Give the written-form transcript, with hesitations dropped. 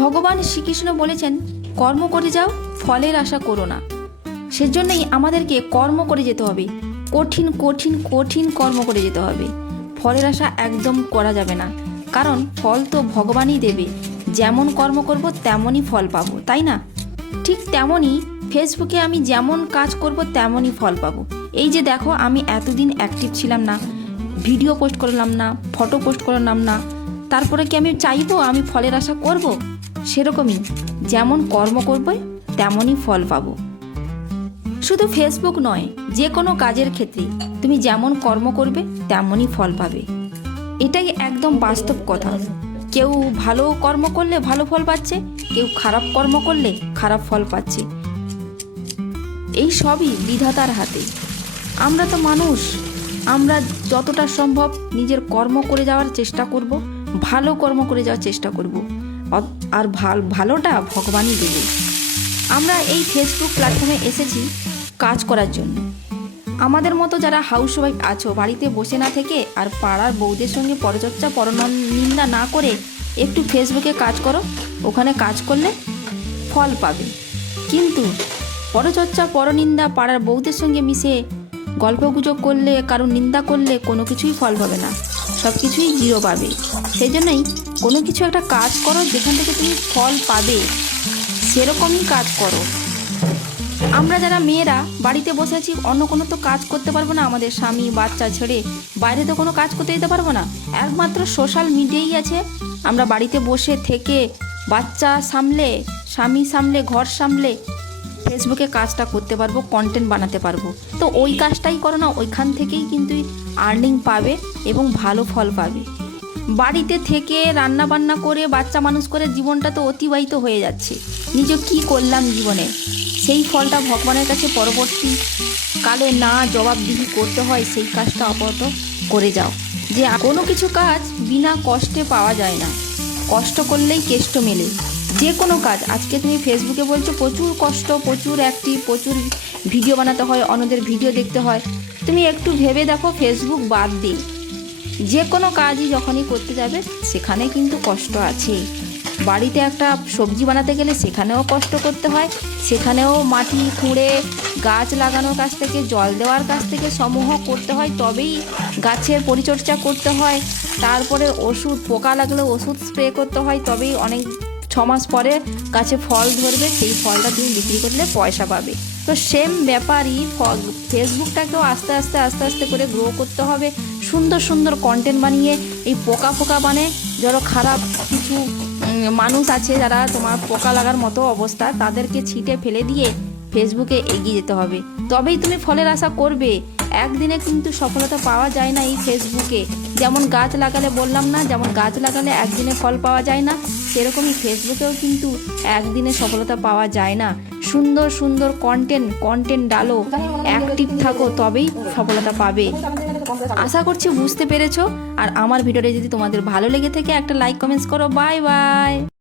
ভগবান শ্রীকৃষ্ণ বলেছেন, কর্ম করে যাও, ফলের আশা করো না। সেজন্যই আমাদেরকে কর্ম করে যেতে হবে, কঠিন কঠিন কঠিন কর্ম করে যেতে হবে। ফলের আশা একদম করা যাবে না, কারণ ফল তো ভগবানই দেবে। যেমন কর্ম করব তেমনই ফল পাবো, তাই না? ঠিক তেমনই ফেসবুকে আমি যেমন কাজ করব তেমনই ফল পাবো। এই যে দেখো, আমি এতদিন অ্যাক্টিভ ছিলাম না, ভিডিও পোস্ট করলাম না, ফটো পোস্ট করলাম না, তারপরে কি আমি চাইবো আমি ফলের আশা করব? সেরকমই যেমন কর্ম করবে তেমনই ফল পাবো। শুধু ফেসবুক নয়, যে কোনো কাজের ক্ষেত্রে তুমি যেমন কর্ম করবে তেমনই ফল পাবে। এটাই একদম বাস্তব কথা। কেউ ভালো কর্ম করলে ভালো ফল পাচ্ছে, কেউ খারাপ কর্ম করলে খারাপ ফল পাচ্ছে। এই সবই বিধাতার হাতে। আমরা তো মানুষ, আমরা যতটা সম্ভব নিজের কর্ম করে যাওয়ার চেষ্টা করব, ভালো কর্ম করে যাওয়ার চেষ্টা করব, আর ভালোটা ভগবানই দেবে। আমরা এই ফেসবুক প্ল্যাটফর্মে এসেছি কাজ করার জন্য। আমাদের মতো যারা হাউসওয়াইফ আছো, বাড়িতে বসে না থেকে আর পাড়ার বউদের সঙ্গে পরচর্চা পরনিন্দা না করে একটু ফেসবুকে কাজ করো। ওখানে কাজ করলে ফল পাবে। কিন্তু পরচর্চা পরনিন্দা পাড়ার বউদের সঙ্গে মিশে গল্পগুজব করলে, কারো নিন্দা করলে কোনো কিছুই ফল পাবে না, সব কিছুই জিরো পাবে। সেই জন্যই কোনো কিছু একটা কাজ করো যেখান থেকে তুমি ফল পাবে, সেরকমই কাজ করো। আমরা যারা মেয়েরা বাড়িতে বসে আছি, অন্য কোনো তো কাজ করতে পারবো না, আমাদের স্বামী বাচ্চা ছেড়ে বাইরে তো কোনো কাজ করতে দিতে পারবো না। একমাত্র সোশ্যাল মিডিয়াই আছে। আমরা বাড়িতে বসে থেকে বাচ্চা সামলে, স্বামী সামলে, ঘর সামলে ফেসবুকে কাজটা করতে পারবো, কন্টেন্ট বানাতে পারবো। তো ওই কাজটাই করো না, ওইখান থেকেই কিন্তু আর্নিং পাবে এবং ভালো ফল পাবে। বাড়িতে থেকে রান্না বান্না করে বাচ্চা মানুষ করে জীবনটা তো অতিবাহিত হয়ে যাচ্ছে। নিজে কি করলাম জীবনে, সেই ফলটা ভগবানের কাছে পরবর্তী কালে না জবাবদিহি করতে হয়, সেই কাজটা আপাতত করে যাও। যে কোনো কিছু কাজ বিনা কষ্টে পাওয়া যায় না, কষ্ট করলেই কেষ্ট মেলে। যে কোনো কাজ, আজকে তুমি ফেসবুকে বলছো প্রচুর কষ্ট, প্রচুর অ্যাক্টিভ, প্রচুর ভিডিও বানাতে হয়, অন্যদের ভিডিও দেখতে হয়। তুমি একটু ভেবে দেখো, ফেসবুক বাদ দিয়ে যে কোনো কাজই যখনই করতে যাবে সেখানে কিন্তু কষ্ট আছে। বাড়িতে একটা সবজি বানাতে গেলে সেখানেও কষ্ট করতে হয়, সেখানেও মাটি খুঁড়ে গাছ লাগানোর কাছ থেকে, জল দেওয়ার কাছ থেকে সমূহ করতে হয়, তবেই গাছের পরিচর্যা করতে হয়। তারপরে ওষুধ, পোকা লাগলে ওষুধ স্প্রে করতে হয়, তবেই অনেক 6 মাস পরে গাছে ফল ধরবে, সেই ফলটা তুমি বিক্রি করলে পয়সা পাবে। তো সেম ব্যাপারই ফেসবুকটাকেও আস্তে আস্তে আস্তে আস্তে করে গ্রো করতে হবে। সুন্দর সুন্দর কন্টেন্ট বানিয়ে এই পোকা মানে যারা খারাপ কিছু মানুষ আছে, যারা তোমার পোকা লাগার মতো অবস্থা, তাদেরকে ছিটে ফেলে দিয়ে ফেসবুকে এগিয়ে যেতে হবে, তবেই তুমি ফলের আশা করবে। একদিনে কিন্তু সফলতা পাওয়া যায় না এই ফেসবুকে। যেমন গাছ লাগালে, বললাম না, যেমন গাছ লাগালে একদিনে ফল পাওয়া যায় না, সেরকমই ফেসবুকেও কিন্তু একদিনে সফলতা পাওয়া যায় না। সুন্দর সুন্দর কন্টেন্ট ডালো, অ্যাক্টিভ থাকো, তবেই সফলতা পাবে। আশা করছি বুঝতে পেরেছো। আর আমার ভিডিওটা যদি তোমাদের ভালো লেগে থাকে একটা লাইক কমেন্টস করো। Bye bye.